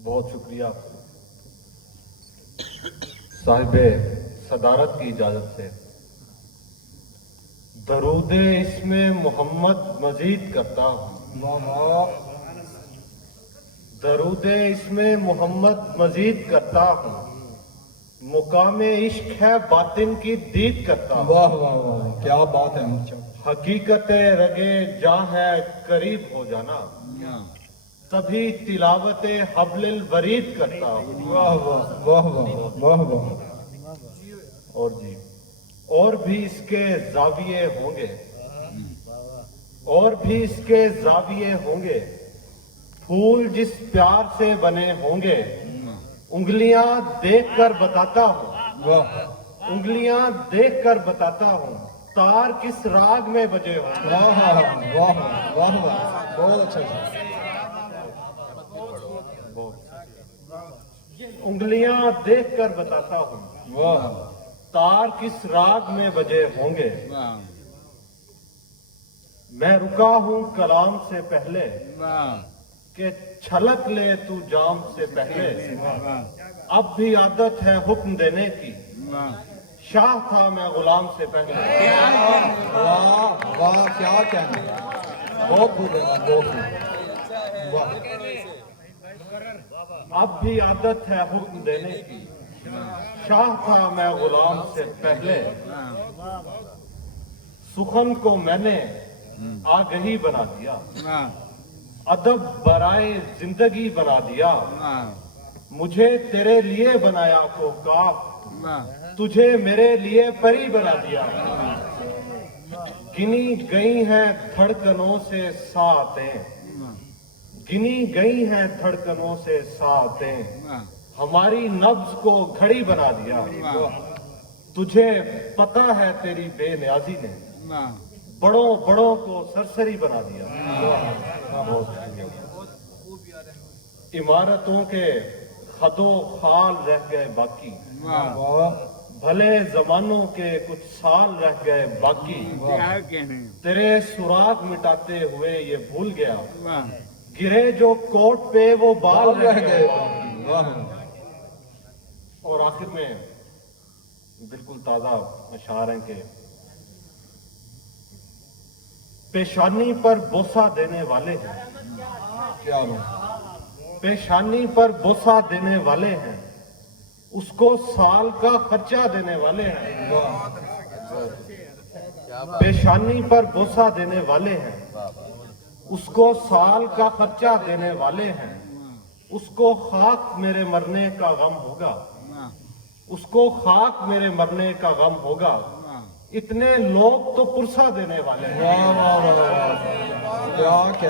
बहुत शुक्रिया साहिबे सदारत की इजाजत से दरूदे इसमें मोहम्मद मजीद करता हूँ। दरूदे इसमें मोहम्मद मजीद करता हूँ। मुकामे इश्क है बातिन की दीद करता हूँ। वाह वाह वाह, क्या बात है। हकीकत रगे जा है करीब हो जाना, तभी तिलावत हब्लिल वरीद करता हूँ। वाह वाह वाह वाह वाह वाह। और जी, और भी इसके जाविये होंगे, और भी इसके जाविये होंगे, फूल जिस प्यार से बने होंगे, उंगलियां देख कर बताता हूँ। वाह उंगलियां देख कर बताता हूँ, तार किस राग में बजे होंगे। वाह वाह वाह वाह, बहुत अच्छा। उंगलियां देख कर बताता हूँ, वाह तार किस राग में बजे होंगे। मैं रुका हूँ कलाम से पहले कि छलक ले तू जाम से पहले, अब भी आदत है हुक्म देने की, शाह था मैं गुलाम से पहले। वाह वाह, क्या कहना, बहुत खूब है, बहुत खूब। वाह, अब भी आदत है हुक्म देने की, शाह था मैं गुलाम से पहले। सुखन को मैंने आगही बना दिया, अदब बराए जिंदगी बना दिया। मुझे तेरे लिए बनाया कोकाब, तुझे मेरे लिए परी बना दिया। गिनी गई हैं धड़कनों से सातें, गिनी गई हैं धड़कनों से सातें, हमारी नब्ज को घड़ी बना दिया। तुझे पता है तेरी बेनियाजी ने बड़ों बड़ों को सरसरी बना दिया। इमारतों के खदो खाल रह गए बाकी, भले जमानों के कुछ साल रह गए बाकी। तेरे सुराग मिटाते हुए ये भूल गया, गिरे जो कोट पे वो बाल रह गए। और आखिर में बिल्कुल ताजा अशार हैं कि पेशानी पर बोसा देने वाले हैं, क्या बात, पेशानी पर बोसा देने वाले हैं, उसको साल का खर्चा देने वाले हैं। पेशानी पर बोसा देने वाले हैं, उसको साल का खर्चा देने वाले हैं। उसको खाक मेरे मरने का गम होगा, उसको खाक मेरे मरने का गम होगा। इतने लोग तो पुरसा देने वाले हैं। वाह वाह वाह, क्या कहना।